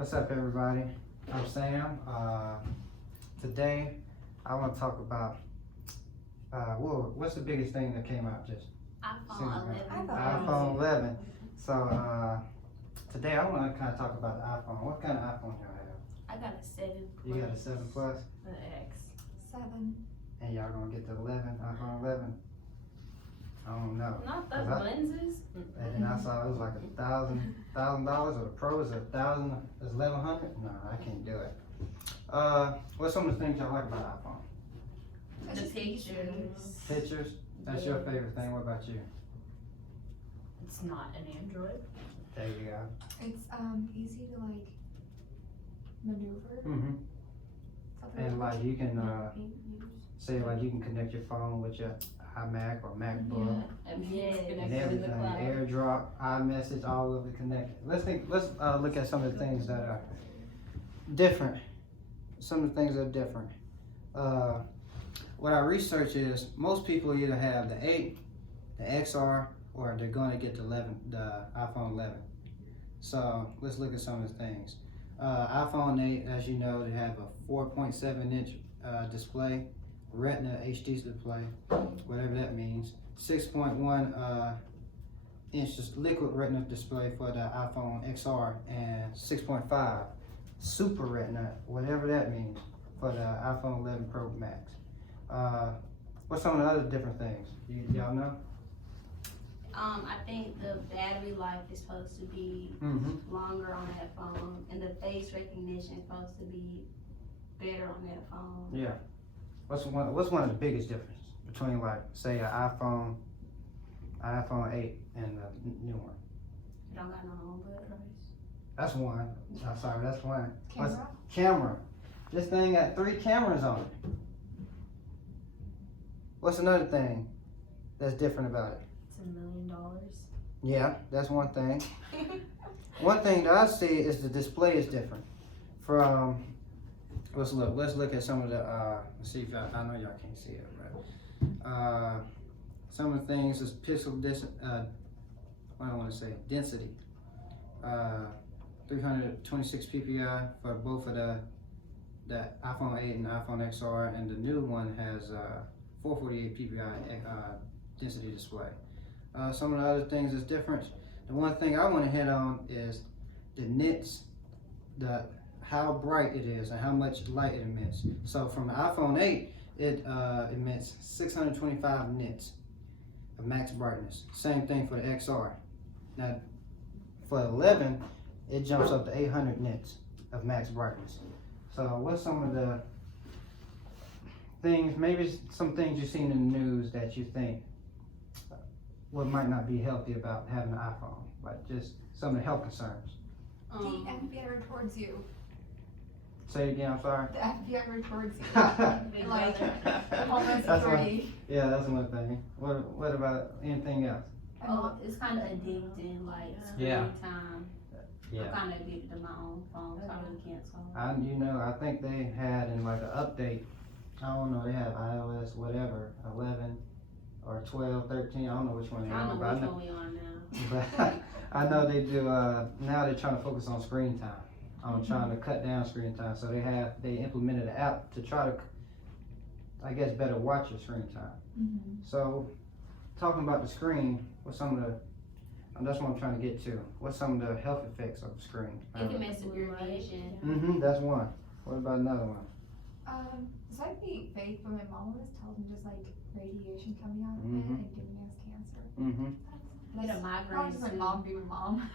What's up, everybody? I'm Sam. Today, I want to talk about what's the biggest thing that came out just iPhone 11. iPhone 11. So today, I want to kind of talk about the iPhone. What kind of iPhone y'all have? I got a 7 Plus. You got a 7 Plus, The X. 7. and y'all gonna get the 11, iPhone 11. I don't know. Not the 'Cause lenses. And then I saw it was like $1,000, or the Pro is $1,000, is 1,100. No, I can't do it. What's some of the things y'all like about iPhone? The pictures. Pictures. That's your favorite thing. What about you? It's not an Android. There you go. It's easy to like maneuver. Mm-hmm. Something And like you can Use. say like you can connect your phone with your iMac or MacBook Yes. and everything. AirDrop, iMessage, all of it connected. Let's look at some of the things that are different. Some of the things that are different. What I research is most people either have the 8, the XR, or they're going to get the iPhone 11. So let's look at some of the things. iPhone 8, as you know, they have a 4.7-inch display, Retina HD display, whatever that means. 6.1 inch liquid Retina display for the iPhone XR, and 6.5 Super Retina, whatever that means, for the iPhone 11 Pro Max. What's some of the other different things? Y'all know? I think the battery life is supposed to be Mm-hmm. longer on that phone, and the face recognition is supposed to be better on that phone. Yeah. What's one of the biggest differences between, like, say, an iPhone 8 and the new one? It don't got no HomePod price. That's one. I'm sorry, that's one. What's Camera. camera? This thing got 3 cameras on it. What's another thing that's different about it? It's $1 million. Yeah, that's one thing. One thing that I see is the display is different. From let's look at some of the let's see if I know y'all can't see it, but some of the things is pixel what I want to say, density. 326 ppi for both of the iPhone 8 and the iPhone XR, and the new one has 448 ppi density display. Some of the other things that's different. The one thing I want to hit on is the nits, how bright it is and how much light it emits. So from the iPhone 8, it emits 625 nits of max brightness. Same thing for the XR. Now for 11, it jumps up to 800 nits of max brightness. So what's some of the things, maybe some things you've seen in the news that you think what might not be healthy about having an iPhone, like just some of the health concerns? The FBI records you. Say it again, I'm sorry. The FBI records you. Big Like, brother. Homeland That's one- Security. Yeah, that's one thing. What about anything else? Oh, it's kind of addicting, like screen Yeah. time. I'm kind of addicted to my own phone, so I really can't solve. I think they had in like an update, I don't know, they have iOS whatever, 11 or 12, 13, I don't know which one they I are, don't know but which one we on now. but I know they do, now they're trying to focus on screen time, on trying to cut down screen time. So they implemented an app to try to, I guess, better watch your screen time. Mm-hmm. So, talking about the screen, that's what I'm trying to get to. What's some of the health effects of the screen? It can mess with your vision. Mm-hmm, that's one. What about another one? This might be fake, but my mom always tells me there's like radiation coming out of Mhm. it and giving us cancer. Mm-hmm. Get a Probably migraine just my too. mom being my mom.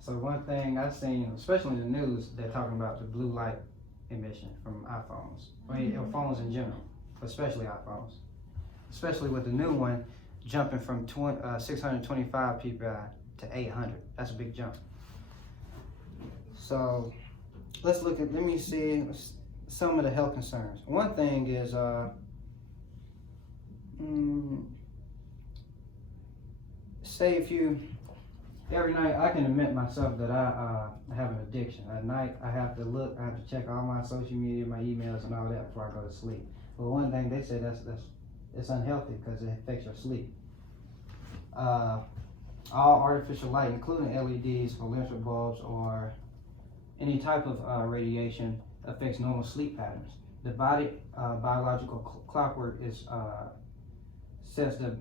So one thing I've seen, especially in the news, they're talking about the blue light emission from iPhones. Or phones in general, especially iPhones. Especially with the new one jumping from 625 ppi to 800. That's a big jump. So let me see some of the health concerns. One thing is, say if you, every night I can admit myself that I have an addiction. At night I have to check all my social media, my emails and all that before I go to sleep. But one thing they say it's unhealthy because it affects your sleep. All artificial light, including LEDs, fluorescent bulbs, or any type of radiation affects normal sleep patterns. The body biological clockwork is sets the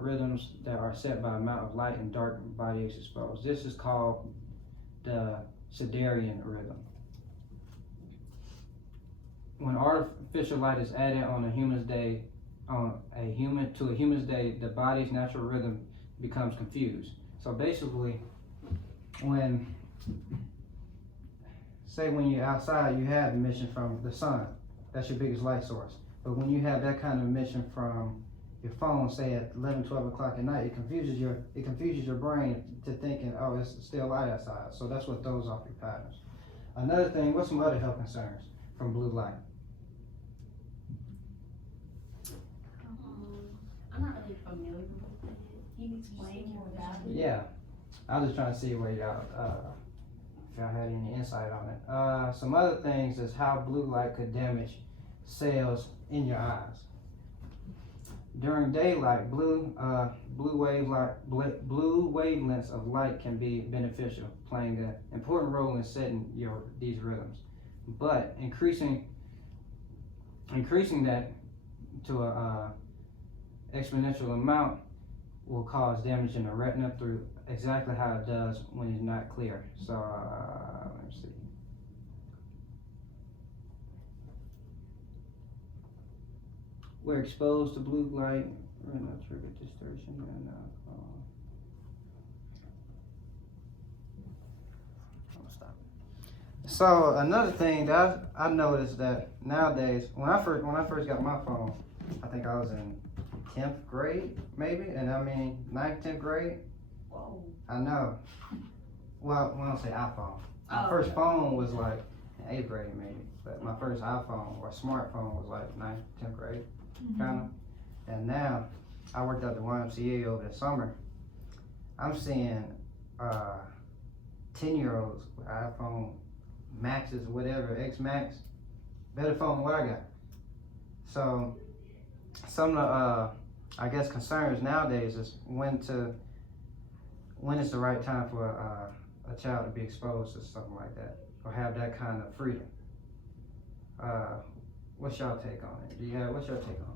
rhythms that are set by amount of light and dark body is exposed. This is called the circadian rhythm. When artificial light is added on a human's day, the body's natural rhythm becomes confused. So basically, when you're outside, you have emission from the sun. That's your biggest light source. But when you have that kind of emission from your phone, say at 11, 12 o'clock at night, it confuses your brain to thinking, oh, it's still light outside. So that's what throws off your patterns. Another thing, what's some other health concerns from blue light? I'm not really familiar with it. Can you explain more about it? Yeah, I was just trying to see where y'all, if y'all had any insight on it. Some other things is how blue light could damage cells in your eyes. During daylight, blue wavelengths of light can be beneficial, playing an important role in setting these rhythms. But increasing that to a exponential amount will cause damage in the retina through exactly how it does when it's not clear. So let me see. We're exposed to blue light, retinal trigger distortion, and stop. So another thing that I noticed that nowadays, when I first got my phone, I think I was in 10th grade, maybe, and I mean 9th, 10th grade. Whoa. I know. Well, when I say iPhone, my Oh, first okay. phone was like in 8th grade maybe, but my first iPhone or smartphone was like 9th, 10th grade, kind of. And now, I worked at the YMCA over the summer. I'm seeing 10-year-olds with iPhone Maxes, whatever, X Max, better phone than what I got. So, some of the, I guess, concerns nowadays is when is the right time for a child to be exposed to something like that, or have that kind of freedom. What's y'all take on it? What's your take on it?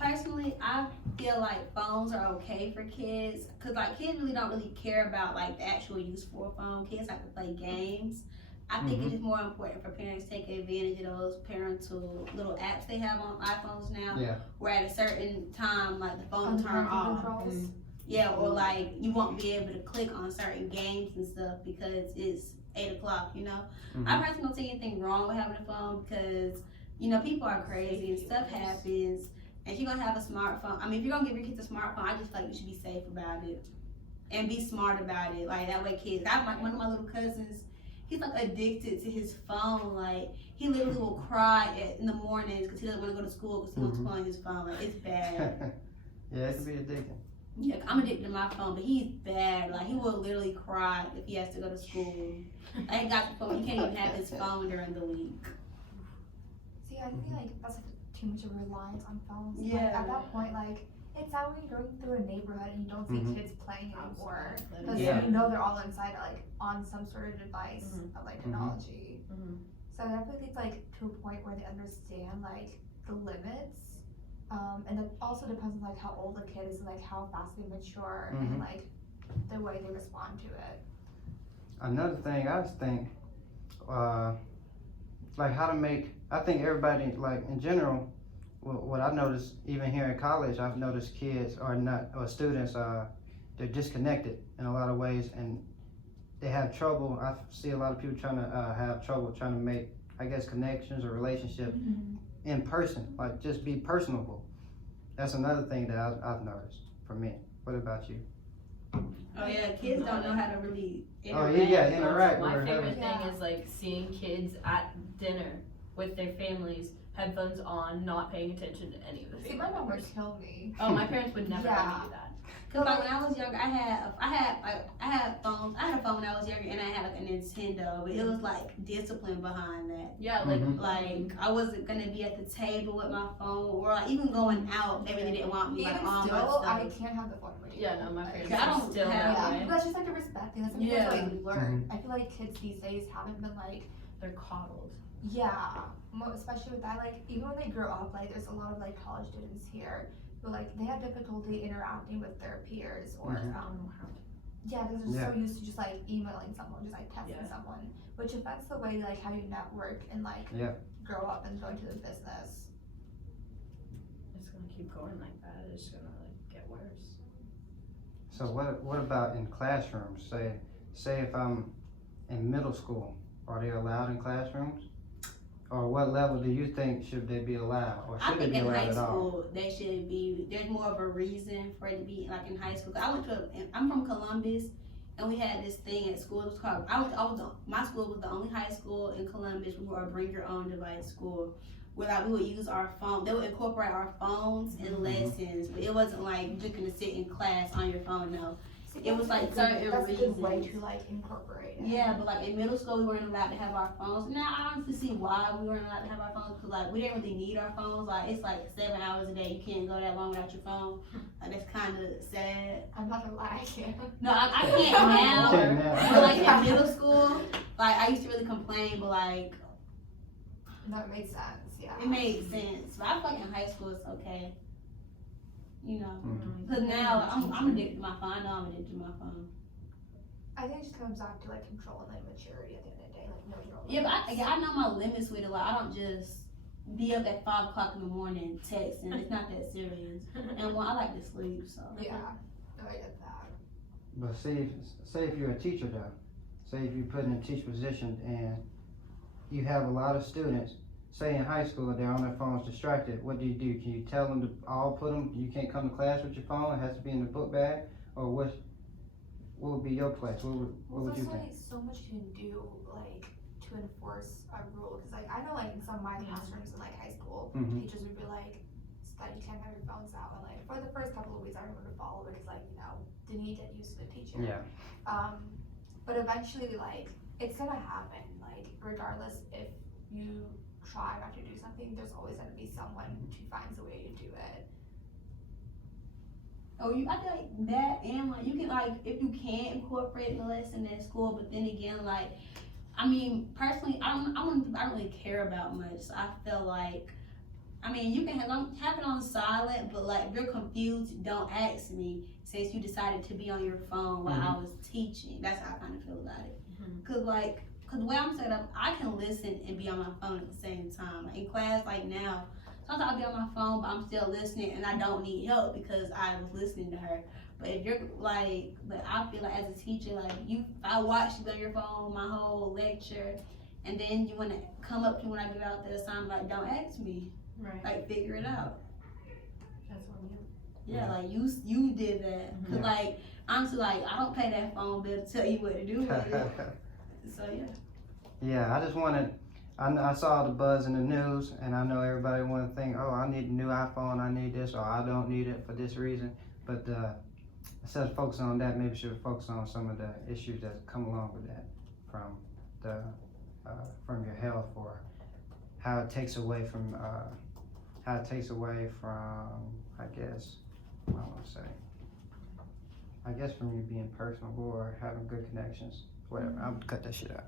Personally, I feel like phones are okay for kids, cause like kids really don't really care about like the actual use for a phone. Kids like to play games. I think it is more important for parents to take advantage of those parental little apps they have on iPhones now. Yeah. Where at a certain time, like the phone will turn off. Yeah, or like you won't be able to click on certain games and stuff because it's 8 o'clock, you know? I personally don't see anything wrong with having a phone because, you know, people are crazy and stuff happens. And if you're gonna have a smartphone, I mean, if you're gonna give your kids a smartphone, I just feel like you should be safe about it and be smart about it. Like that way kids, one of my little cousins, he's like addicted to his phone. Like he literally will cry in the mornings because he doesn't want to go to school because he wants to play on his phone. Like it's bad. Yeah, it can be addicting. Yeah, I'm addicted to my phone, but he's bad. Like he will literally cry if he has to go to school. I ain't got the phone. He can't even have his phone during the week. See, I feel like that's like too much of a reliance on phones. Yeah. Like, at that point, like, it's sad when you're going through a neighborhood and you don't see kids playing anymore. Because Yeah. you know they're all inside, like, on some sort of device of, like, technology. So I definitely think it's, like, to a point where they understand, like, the limits. And it also depends on, like, how old the kid is and, like, how fast they mature and, like, the way they respond to it. Another thing I just think, like how to make, I think everybody, like in general, what I've noticed, even here in college, I've noticed kids or students, they're disconnected in a lot of ways and they have trouble. I see a lot of people trying to have trouble trying to make, I guess, connections or relationships in person, like just be personable. That's another thing that I've noticed for me. What about you? Oh yeah, kids don't know how to really Oh interact. yeah, interact. My or favorite Yeah. thing is like seeing kids at dinner with their families, headphones on, not paying attention to any of the See, family my mom would members. kill me. Oh, my parents would never let me do that. Cause like when I was younger, I had phones. I had a phone when I was younger, and I had like a Nintendo, but it was like discipline behind that. Yeah, like Like I wasn't gonna be at the table with my phone, or like even going out. They really didn't want me Even like on my still, I stuff. can't have the phone with you. yeah, no, my parents I don't still have- that Yeah, way. that's just like a respect thing. That's something Yeah. that's like learned. I feel like kids these days haven't been like, They're coddled. yeah, especially with that. Like even when they grow up, like there's a lot of like college students here who like they have difficulty interacting with their peers or I don't know how. yeah, because they're so used to just like emailing someone, just like texting Yeah. someone, which affects the way like how you network and like grow up and go into the business. It's gonna keep going like that. It's gonna like get worse. So what about in classrooms? Say if I'm in middle school, are they allowed in classrooms? Or what level do you think should they be allowed, or I should they think be in allowed high at all? school they should be. There's more of a reason for it to be like in high school. 'Cause I went to. I'm from Columbus, and we had this thing at school. It was called. My school was the only high school in Columbus who were a bring your own device school. Where like we would use our phone. They would incorporate our phones in lessons, but it wasn't like just gonna sit in class on your phone. No. See, It was, that's like, a certain good- that's a good way reasons. to like incorporate it. Yeah, but like in middle school, we weren't allowed to have our phones. Now I honestly see why we weren't allowed to have our phones, because like we didn't really need our phones. Like it's like 7 hours a day. You can't go that long without your phone. Like that's kind of sad. I'm not gonna lie, I can't. No, I can't now. Okay, now. But like in middle school, like I used to really complain, but like No, it makes sense. Yeah. it made sense. But I feel like in high school it's okay. You know, Mhm. because now I'm addicted to my phone. I know I'm addicted to my phone. I think it just comes back to like control and like maturity at the end of the day, like know your own Yeah, but limits. I know my limits with it. Like I don't just be up at 5 o'clock in the morning texting. It's not that serious. And I like to sleep, so. Yeah. No, I get that. But say if you're a teacher though, say if you're put in a teacher position and you have a lot of students, say in high school, they're on their phones distracted, what do? Can you tell them to all put them, you can't come to class with your phone, it has to be in the book bag? Or what would be your place? What would you there's think? like so much you can do like to enforce a rule, because like I know like in some of my classrooms in like high school, Mhm. teachers would be like that you can't have your phones out, and like for the first couple of weeks I remember to follow because like didn't you get used to the teacher. Yeah. But eventually like it's gonna happen, like regardless if you try not to do something, there's always gonna be someone who finds a way to do it. I feel like that, and like you can like if you can incorporate the lesson at school, but then again like, I mean personally I don't really care about much. So I feel like, I mean you can have it on silent, but like if you're confused, don't ask me since you decided to be on your phone while I was teaching. That's how I kind of feel about it. Cause the way I'm set up, I can listen and be on my phone at the same time. Like in class, like now, sometimes I'll be on my phone, but I'm still listening, and I don't need help because I was listening to her. But if you're like, but I feel like as a teacher, like I watched you on your phone my whole lecture, and then you want to come up to me when I give out the assignment, like don't ask me, Right. like figure it out. That's on you. Yeah, like you did that. Cause Yeah. like honestly, like I don't pay that phone bill to tell you what to do with it. So yeah. Yeah, I just wanted, I saw the buzz in the news, and I know everybody want to think, oh, I need a new iPhone, I need this, or I don't need it for this reason. But instead of focusing on that, maybe we should focus on some of the issues that come along with that, from your health, or how it takes away from, I guess, what I want to say, I guess from you being personable or having good connections, whatever. I'll cut that shit out.